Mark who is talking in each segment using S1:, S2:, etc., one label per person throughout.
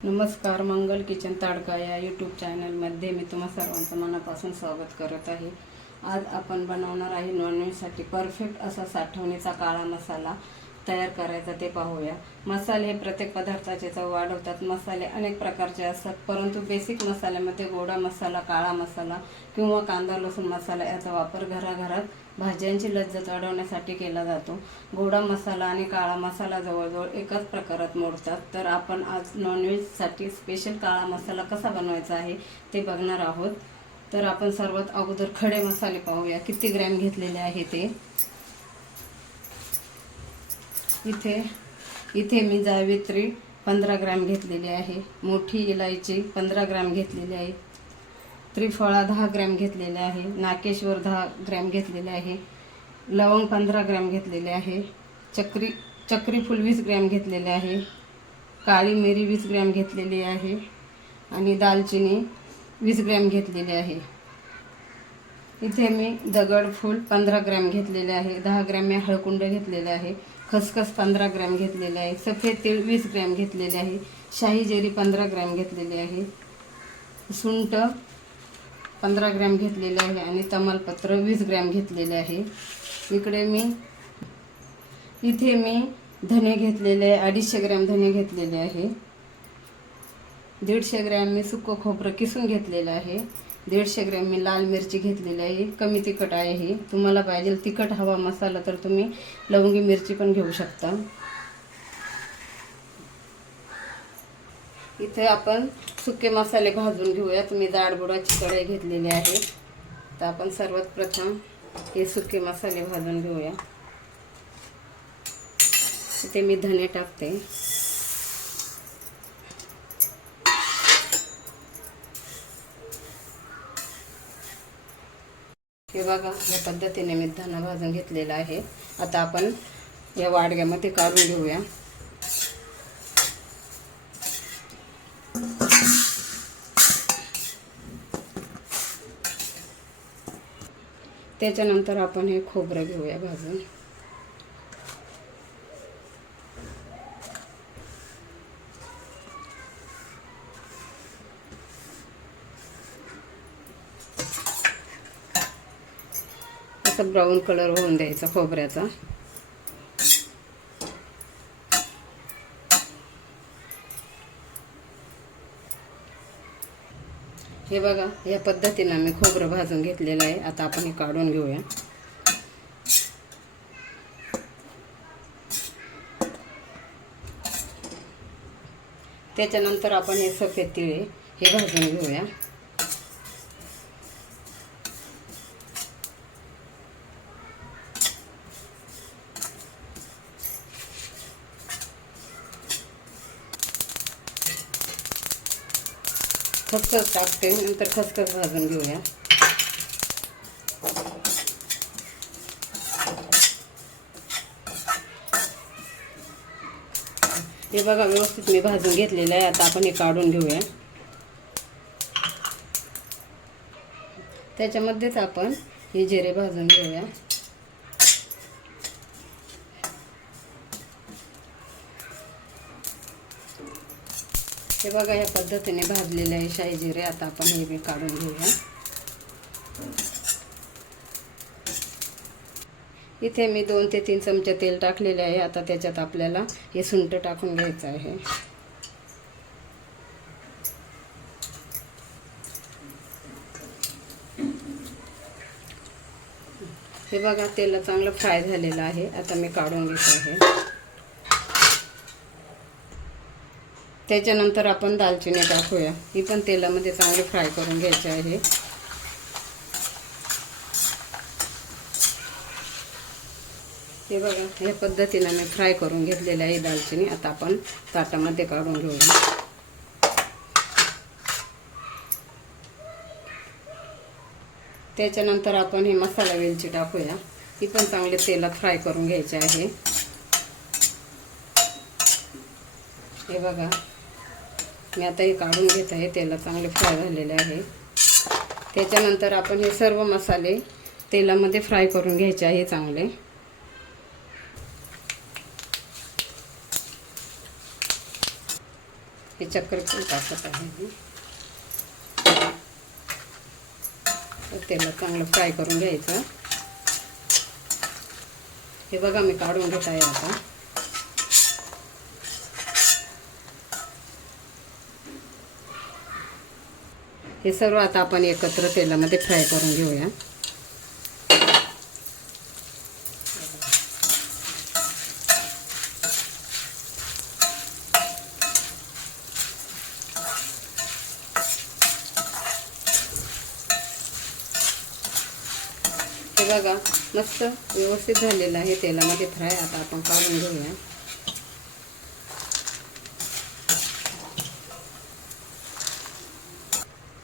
S1: नमस्कार मंगल किचन ताडका या यूट्यूब चॅनलमध्ये मी तुम्हा सर्वांचं मनापासून स्वागत करत आहे. आज आपण बनवणार आहे नॉनव्हेजसाठी परफेक्ट असा साठवणीचा काळा मसाला तयार करायचा ते पाहूया. मसाले हे प्रत्येक पदार्थाचे चव वाढवतात. मसाले अनेक प्रकारचे असतात परंतु बेसिक मसाल्यामध्ये गोडा मसाला काळा मसाला किंवा कांदा लसूण मसाला याचा वापर घराघरात भाज्यांची लज्जत वाढवण्यासाठी केला जातो. गोडा मसाला आणि काळा मसाला जवळजवळ एकाच प्रकारात मोडतात. तर आपण आज नॉनव्हेजसाठी स्पेशल काळा मसाला कसा बनवायचा आहे ते बघणार आहोत. तर आपण सर्वात अगोदर खडे मसाले पाहूया. किती ग्रॅम घेतलेले आहे ते? इथे इथे मी जावित्री पंधरा ग्रॅम घेतलेली आहे. मोठी इलायची पंधरा ग्रॅम घेतलेली आहे. त्रिफळा दहा ग्रॅम घेतलेले आहे नाकेश्वर दहा ग्रॅम घेतलेले आहे लवंग पंधरा ग्रॅम घेतलेले आहे चक्री चक्रीफुल वीस ग्रॅम घेतलेले आहे काळी मिरी वीस ग्रॅम घेतलेली आहे आणि दालचिनी वीस ग्रॅम घेतलेली आहे. इथे मी दगडफूल पंधरा ग्रॅम घेतलेले आहे दहा ग्रॅम मी हळकुंड घेतलेले आहे खसखस पंधरा ग्रॅम घेतलेले आहे सफेद तीळ वीस ग्रॅम घेतलेले आहे शाही जेरी पंधरा ग्रॅम घेतलेली आहे सुंट पंधरा ग्रॅम घेतलेले आहे आणि तमालपत्र वीस ग्रॅम घेतलेले आहे. इकडे मी इथे मी धने घेतलेले आहे अडीचशे ग्रॅम धने घेतलेले आहे. दीडशे ग्रॅम मी सुकं खोबरं किसून घेतलेलं आहे. दीडशे ग्रॅम मी लाल मिरची घेतलेली आहे. कमी तिखट आहे ही. तुम्हाला पाहिजे तिखट हवा मसाला तर तुम्ही लवंगी मिरची पण घेऊ शकता. इथे आपण सुके मसाले भाजून घेऊयात. मी जाडबुडाची कढई घेतलेली आहे. तर आपण सर्वात प्रथम हे सुके मसाले भाजून घेऊया. इथे मी धने टाकते. हे बघा या पद्धतीने मी धना भाजून घेतलेला आहे. आता आपण या वाडग्यामध्ये काढून घेऊया. त्याच्यानंतर आपण हे खोबरं घेऊया भाजून. असं ब्राऊन कलर होऊन द्यायचा खोबऱ्याचा. हे बघा या पद्धतीनं मी खोबरं भाजून घेतलेलं आहे. आता आपण हे काढून घेऊया. त्याच्यानंतर आपण हे सफेद तिळे हे भाजून घेऊया. खसखस टाकते. नंतर खसखस भाजून घेऊया. हे बघा व्यवस्थित मी भाजून घेतलेलं आहे. आता आपण हे काढून घेऊया. त्याच्यामध्येच आपण हे जिरे भाजून घेऊया. हे बघा या पद्धतीने भाजलेले आहे शाही जिरे. आता आपण हे बी काढून घेऊया. इथे मी दोन ते तीन चमचे तेल टाकलेले आहे. आता त्याच्यात आपल्याला हे सुंठ टाकून घ्यायचं आहे. हे बघा तेल चांगलं फ्राय झालेलं आहे. आता मी काढून घेत आहे. त्याच्यानंतर आपण दालचिनी टाकूया. ही पण तेलामध्ये चांगली फ्राय करून घ्यायची आहे. हे बघा या पद्धतीनं मी फ्राय करून घेतलेली आहे दालचिनी. आता आपण ताटामध्ये काढून घेऊया. त्याच्यानंतर आपण हे मसाला वेलची टाकूया. ती पण चांगली तेलात फ्राय करून घ्यायची आहे. हे बघा मी आता हे काढून घेत आहे तेला चांगले फ्राय झालेले आहे. त्याच्यानंतर आपण हे सर्व मसाले तेलामध्ये फ्राय करून घ्यायचे आहे चांगले. हे चक्कर पण टाकत आहे तेला चांगलं फ्राय करून घ्यायचं. हे बघा मी काढून घेत आहे आता. हे सर्व आता आपण एकत्र तेलामध्ये फ्राय करून घेऊया. हे बघा मस्त व्यवस्थित झालेलं आहे तेलामध्ये फ्राय. आता आपण काढून घेऊया.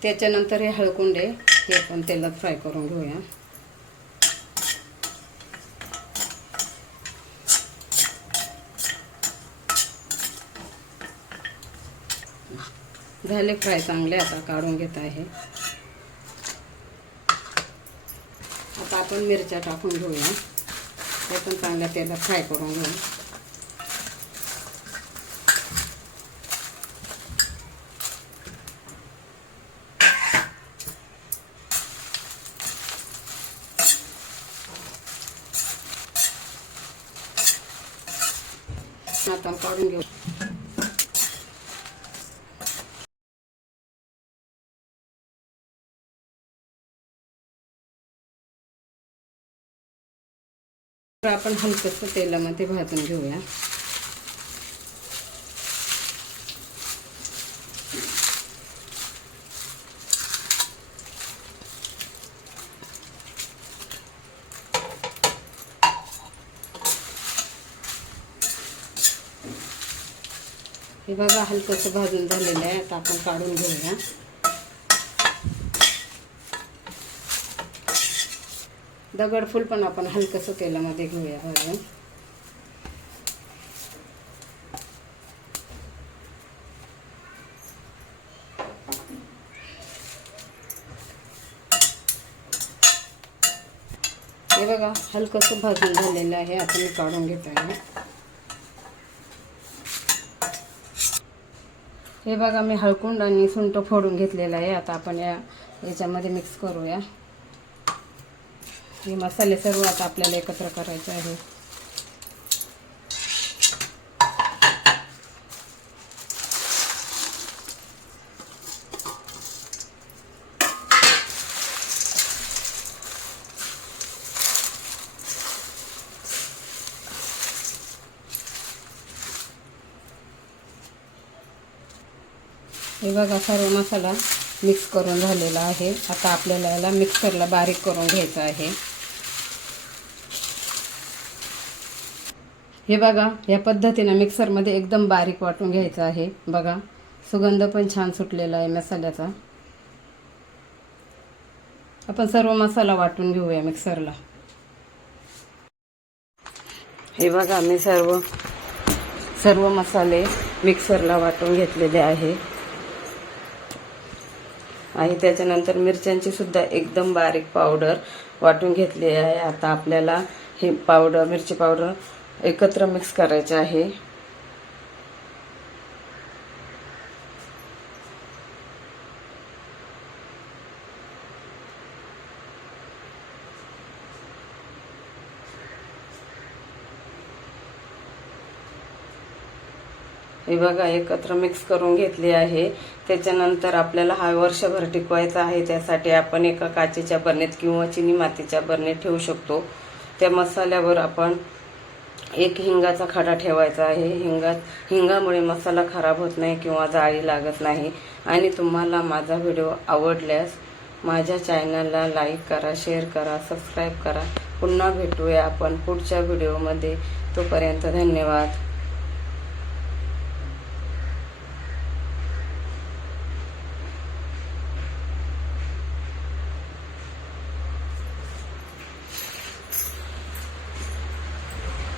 S1: त्याच्यानंतर हे हळकुंडे हे आपण तेलात फ्राय करून घेऊया. झाले फ्राय चांगले आता काढून घेत आहे. आता आपण मिरच्या टाकून घेऊया. ते पण चांगल्या तेलात फ्राय करून घेऊ. आता काढून घेऊ. आपण हलकंसं तेलामध्ये भाजून घेऊया. हे बघा, हलकंसं भाजून झालेलं आहे. आता आपण काढून घेऊया. दगडफूल पण आपण हलकंसं तेलामध्ये घेऊया भाजून हे बघा, हलकंसं भाजून झालेलं हे बघा मी हळकुंड आणि सुंठ फोडून घेतलेलं आहे. आता आपण या याच्यामध्ये मिक्स करूया. हे मसाले सर्व आता आपल्याला एकत्र करायचे आहे. हे बघा सर्व मसाला मिक्स करून झालेला आहे. आता आपल्याला याला मिक्सरला बारीक करून घ्यायचं आहे. हे बघा या पद्धतीनं मिक्सरमध्ये एकदम बारीक वाटून घ्यायचं आहे. बघा सुगंध पण छान सुटलेला आहे मसाल्याचा. आपण सर्व मसाला वाटून घेऊया मिक्सरला हे बघा मी सर्व सर्व मसाले मिक्सरला वाटून घेतलेले आहे. आणि त्याच्यानंतर मिरच्यांची सुद्धा एकदम बारीक पावडर वाटून घेतली आहे. आता आपल्याला हे पावडर मिरची पावडर एकत्र मिक्स करायचे आहे. हे बघा एकत्र मिक्स करून घेतली आहे. त्याच्यानंतर आपल्याला हा वर्षभर टिकवायचा आहे त्यासाठी आपण एका काचेच्या बरणीत किंवा चिनी मातीच्या बरणीत ठेवू शकतो. त्या मसाल्यावर आपण एक हिंगाचा खडा ठेवायचा आहे. हिंगात हिंगामुळे मसाला खराब होत नाही किंवा जाळी लागत नाही. आणि तुम्हाला माझा व्हिडिओ आवडल्यास माझ्या चॅनलला लाईक करा शेअर करा सबस्क्राईब करा. पुन्हा भेटूया आपण पुढच्या व्हिडिओमध्ये. तोपर्यंत धन्यवाद.